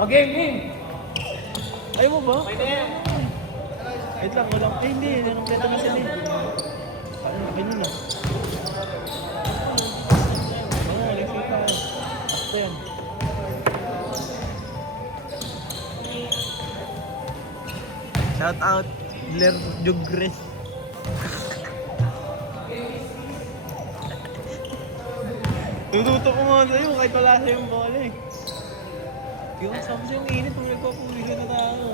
Okay, game! Ayaw mo ba? Okay na yan. Wait lang, walang. Eh, hindi. Nanumpleto na sila eh. Ano, ganun na. Oo, electric pa. Sakto yan. Shout out, Blair Jugres. Tututo ko nga sa'yo kahit wala sa'yong bola eh. Yung sabi sa'yo, ang init kung nagpapuligan na tayo.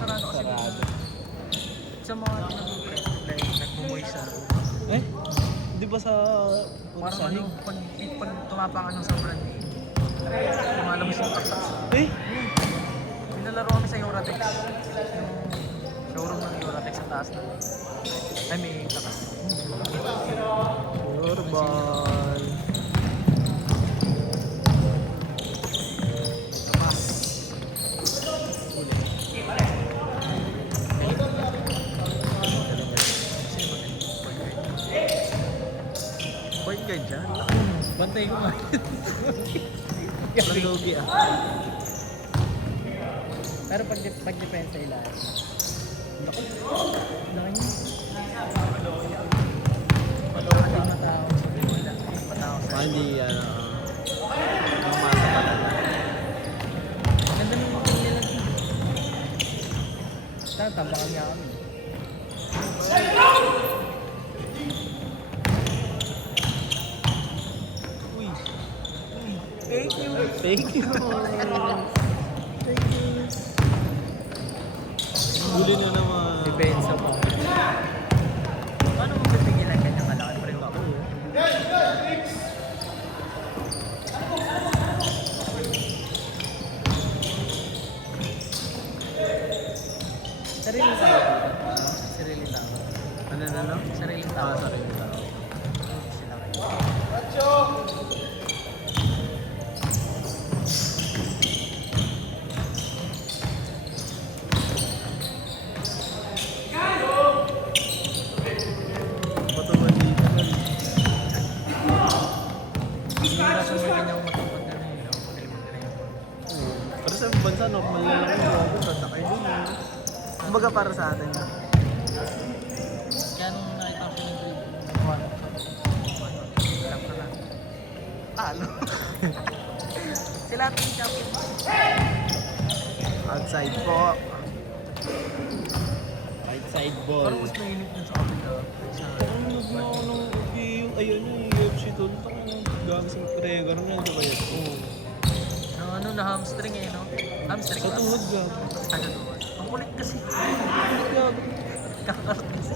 Sarado. Sa mga nagmumoy sa loob. Eh? Di ba sa Parang ano, pag tumapang ano sa brand eh. Lumalabas yung katas. Eh? Pinalaro kami sa Euratex. Yung showroom ng Euratex sa taas na. Ay, may katas. Urban. Point guard dyan. Bantay ko nga. Lugi ah. Pero pag depensa ilalim. Laki niya. Pag-ating matao. Wala. Matao sa Hindi ano. Mamasa pa talaga. ganda ng makin nila dito. Tatambakan niya kami. Uy. Thank you. Thank you. Huli na naman. Depensa mo. Paano mo pipigilan kanyang kalaki pa rin ako? Sariling tao. Sariling tao. Ano? Sariling tao. Sariling tao. Sila kayo. Patuman dito na rin. Hindi na sa mga kanyang matupad na yun. Magaling na yun. Pero sa bansa, no, malalaki yung bago, tatakay din eh. Kumbaga para sa atin. Kaya nung nakita ko yung grade, nakuha ko sa alam ko na. Talo. Sila ating yung champion. Outside po. Outside ball. Parang mas mainit dun sa kabila. Sa Ano nagmao ng yung ayun yung UFC tol. Gagsing Gregor na yun, di ba yun? Oo. ano na hamstring eh, no? Hamstring Sa ba? tuhod gab. Ano tuhod? Ang kulit kasi. Gab. Kakartis.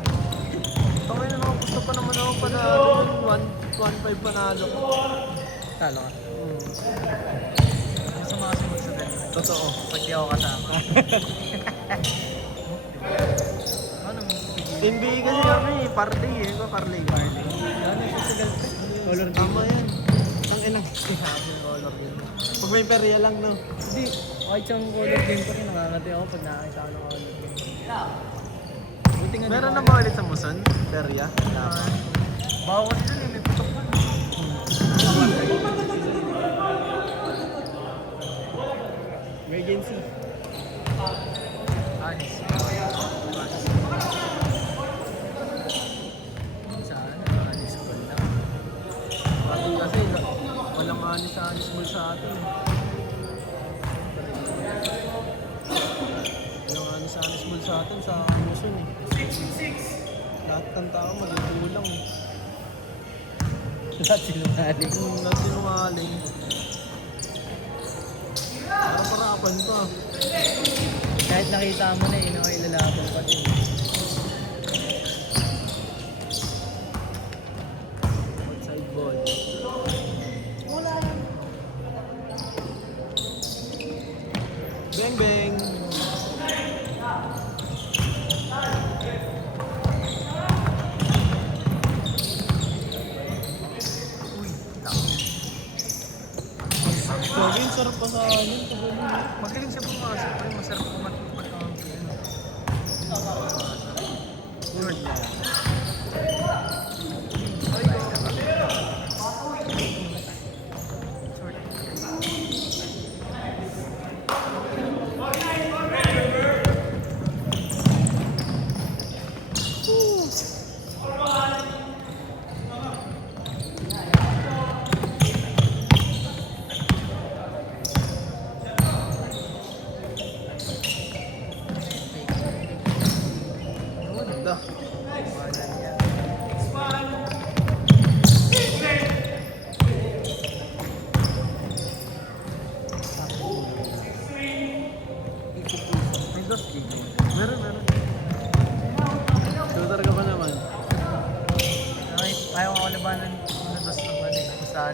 Tangay na nakapusta pa naman ako pa na 1-5 panalo ko. Talo ka. Gusto mo kasi magsagal. Totoo. Pag di ako kasama. Ano mo? NBA kasi kami, party eh. Ito parlay. Ano yung sagal? Color game. Tama yan. Ang ilang sinabi ng color game. Pag may perya lang, no? Hindi. Kahit siyang color game pa rin, nakakati ako pag nakakita ko ng color game. Buti nga Meron na ba ulit sa Muson? Perya? Bawa kasi dun eh, may putok pa. Emergency. Anis. Saan? Anis ko lang. Pati kasi, walang anis sa anis mo sa atin. Walang anis sa anis mo sa atin sa Muson eh. 6-6. Lahat ng tao magkukulang eh. Lahat sinungaling. Lahat sinungaling. Para-parapan pa. Kahit nakita mo na, ilalaban pa din. Outside ball. Bang bang! Uy, tao. Grabe yung sarap pa sa amin. Magaling siya pumasok, pero masarap pumasok pagkakampi. Lord na.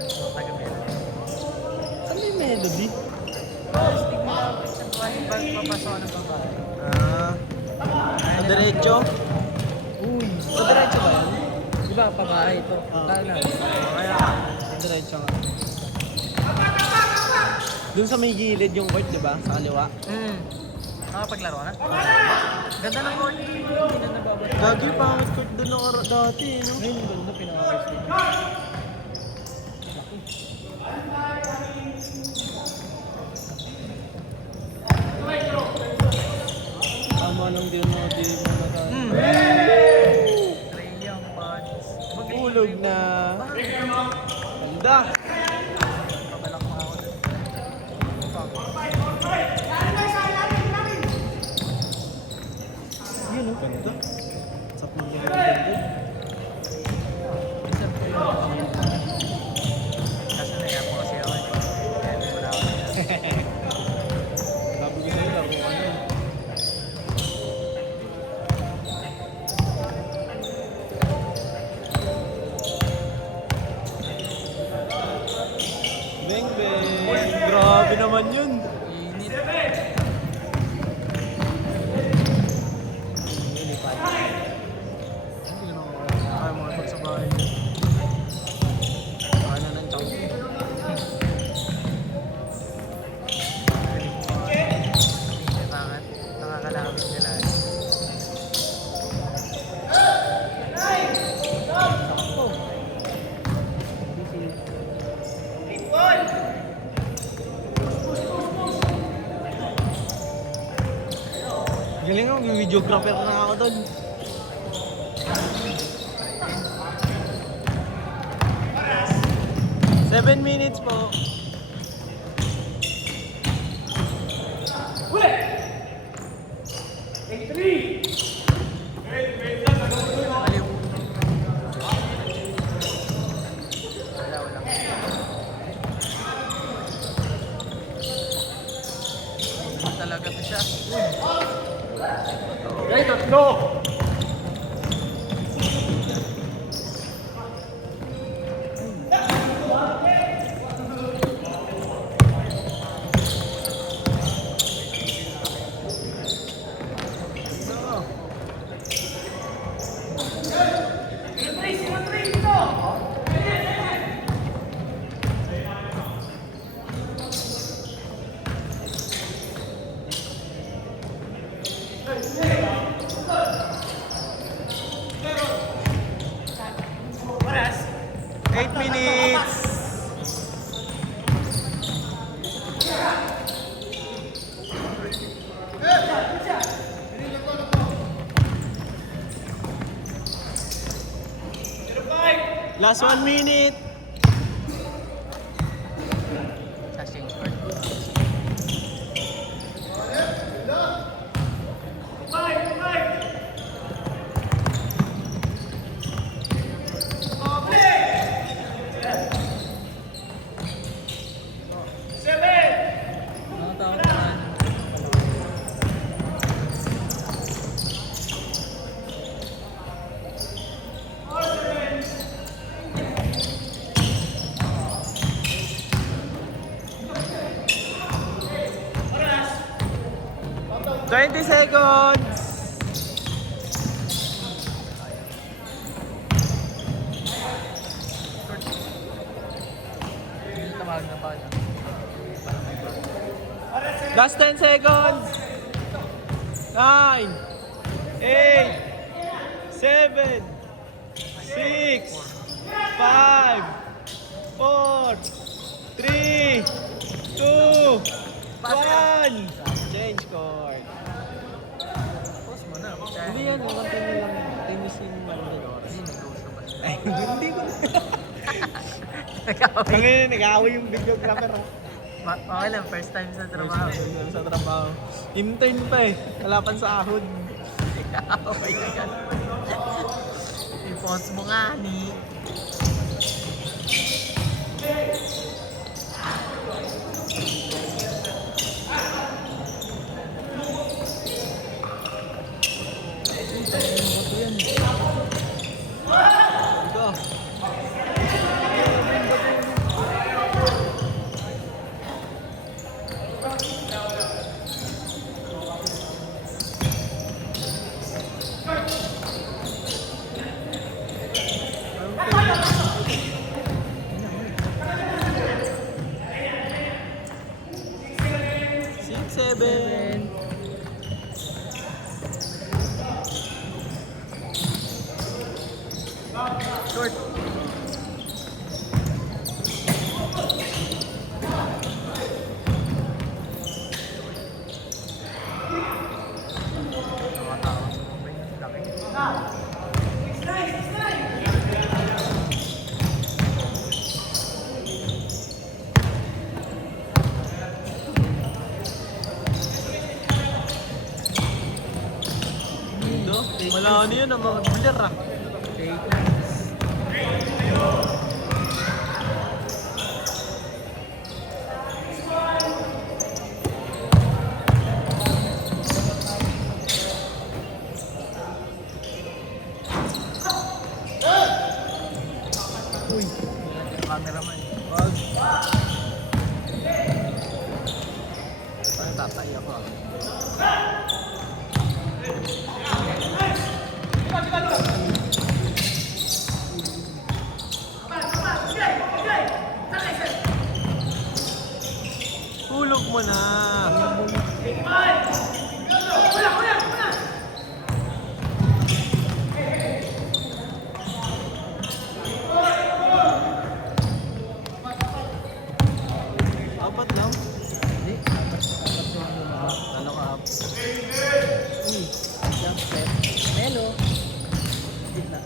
Advance mo, taga-meron. Ano yung melody? Stig mo lang, pag papasok ng babae. Diretso? Uy! O, diretso ba yun? Di ba, pabahay ito? Kala. Kaya, diretso nga. Doon sa may gilid yung court, di ba? Sa kaliwa. Nakapaglaro na? Ganda ng court. Hindi na nababasa. Lagi pangit court doon ako dati, no? Ngayon, ganda pinakakis nito. Tama lang din mo, di mo na tayo. Ray Young Pods. Tulog na. Ganda. Pabalak mo ako dun. Yun, oh, ganda. Sap mo yung ganda. Minsan po yun. Kaso naiyak mo kasi ako. Kaya hindi mo na ako nila. Sabi ko sa'yo, laro ka na. Beng, beng. Grabe naman yun. Init. Hindi na ako. Ay, mga ikot sa bahay. Kaya na ng chunky. Nakakalapit nila. Sakto. Galing ako, videographer na ako doon. Seven minutes po. Aliw. Wala. Talaga to siya. Ay, tatlo! Eight minutes! Last 1 minute! Sashing short. Nakatawa pa man. ¡20 seconds! Hindi tawag na pa. Last 10 seconds! 9, 8, 7, 6, 5, 4, 3, 2, 1. Change court. Post mo na. Hindi yan, continue lang. Tennis yung London oras. Hindi, nag-ghost ka ba? Ay, hindi ko na. Ngayon, nag-aaway yung videographer. Okay lang, first time sa trabaho. Sa trabaho. Intern pa eh. Wala pang sahod. Nag-aaway na yan. I-post mo nga ni. Ito. 7. Short. Nakatawa sa mga laki. No? Wala ano yun, ang mga blur ah. Shake hands. Uy, cameraman. Wag. Parang tatay ako ah. Hulog mo na. Apat lang. Hindi, apat yung lumabas. Ano ka? Uy, jump step. Melo. Gitna.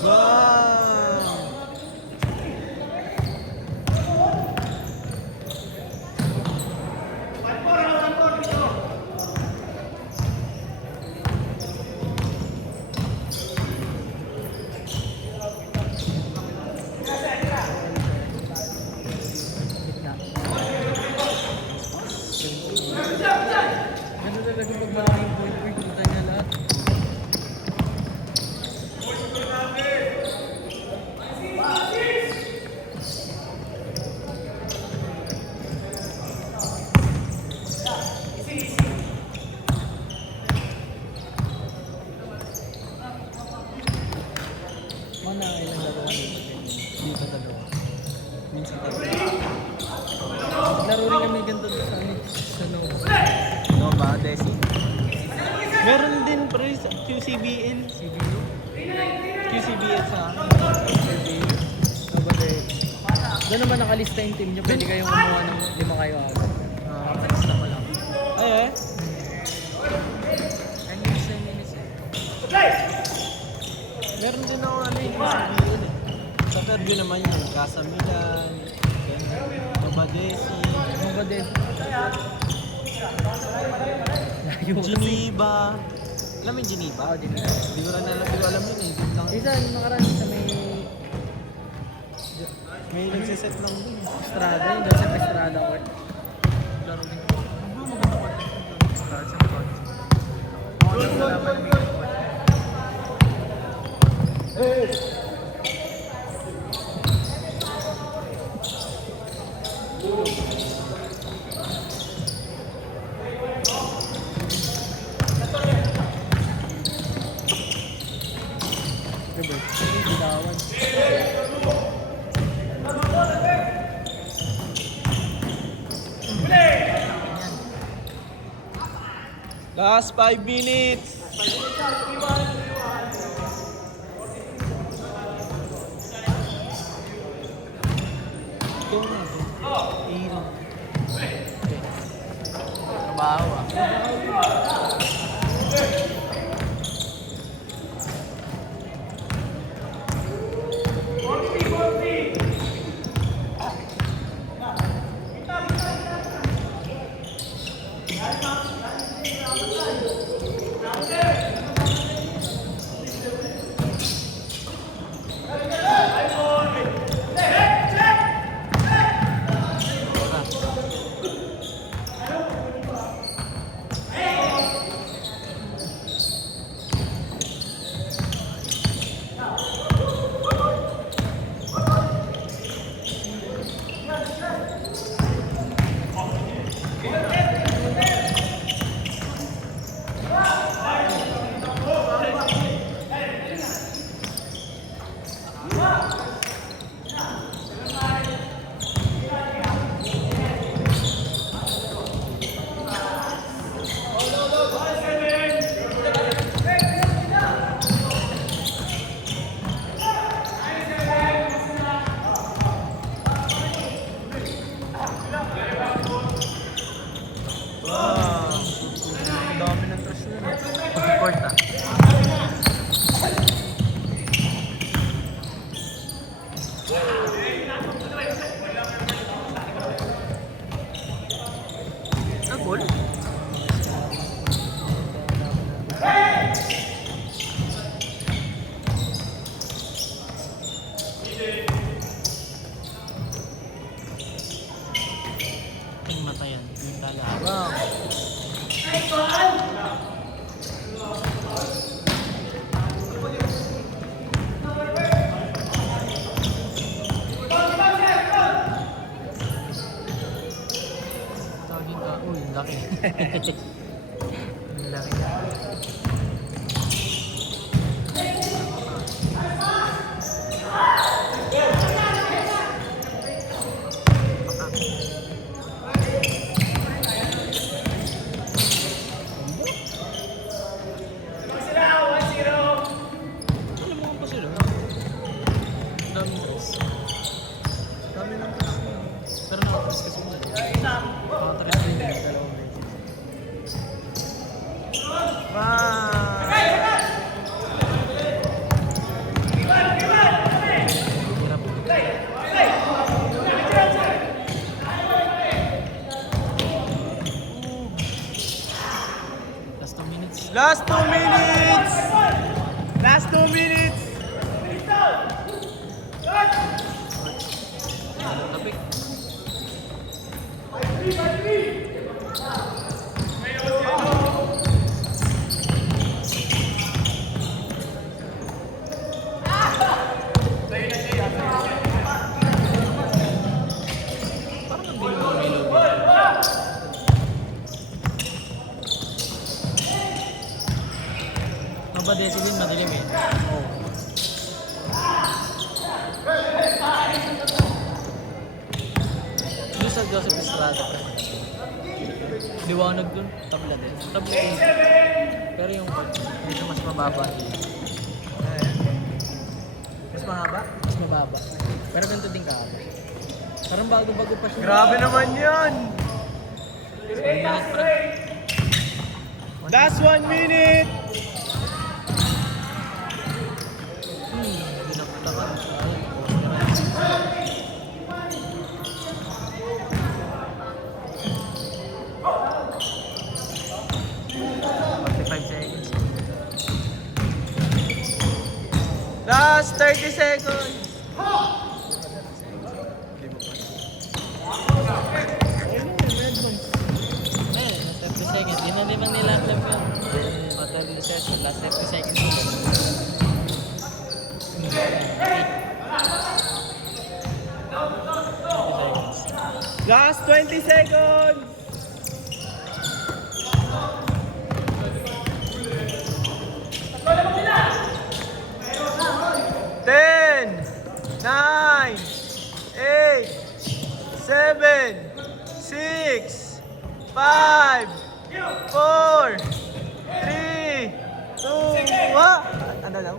Wow! Gitna. Ganda talaga pag malaking point point, kita niya lahat. Mana ilang laro ka dito? Dito dalawa. Minsan tatlo. Laro rin kami ganito sa Nova. No ba, Desi? Meron din pre sa QCBL. CBU. QCBL sa akin. Nova Direct. Doon naman nakalista yung team nyo. Pwede kayong kumuha ng 5 kayo agad. Basta ko lang. Ay eh. 10 minutes eh. Meron din ako ano yung QCBL eh. Sa Fairview naman yung Casa Milan, Nova Desi, Nova Direct. Layo kasi. Geneva. Alam mo yung Geneva? Oo, din. Hindi ko rin alam, hindi ko alam yun eh. Dito lang. Isa, nakaraan sa may May nagsiset lang dun. Estrada, yung doon sa Estrada court. Laro din. Estrada sa court. Oo, nagkalaban ng court. Diba? Bitawan. Last 5 minutes. Ito na ito. Iro. Trabaho ah. Tawagin ka. Uy, ang laki. Ang laki na. Alam mo pa sila. Ang daming press. Dami ng press na. Pero nakapress kasi mo. Nakapress din yung dalawang benches. Hirap. Last 2 minutes. Last 2 minutes! Last 2 minutes! Tapik. Parang hindi mo may Mabadesi din, madilim eh. Oo. Doon sa Joseph Estrada. Liwanag dun. Tabla din. Tabla din. Pero yung medyo mas mababa din. Mas mahaba? Mas mababa. Pero ganito din kahaba. Parang bago-bago pa siya. Grabe naman yan! 1 minute pa rin. Last 1 minute! Binaktakan. Seconds. Last 30 seconds! Last 30 seconds. Di na naman nila alam yun. Hotel session. Last 30 seconds. Last 20 seconds! Ten, 9, 8, 7, 6, 5, 4, 3, 2, 1. Ano daw?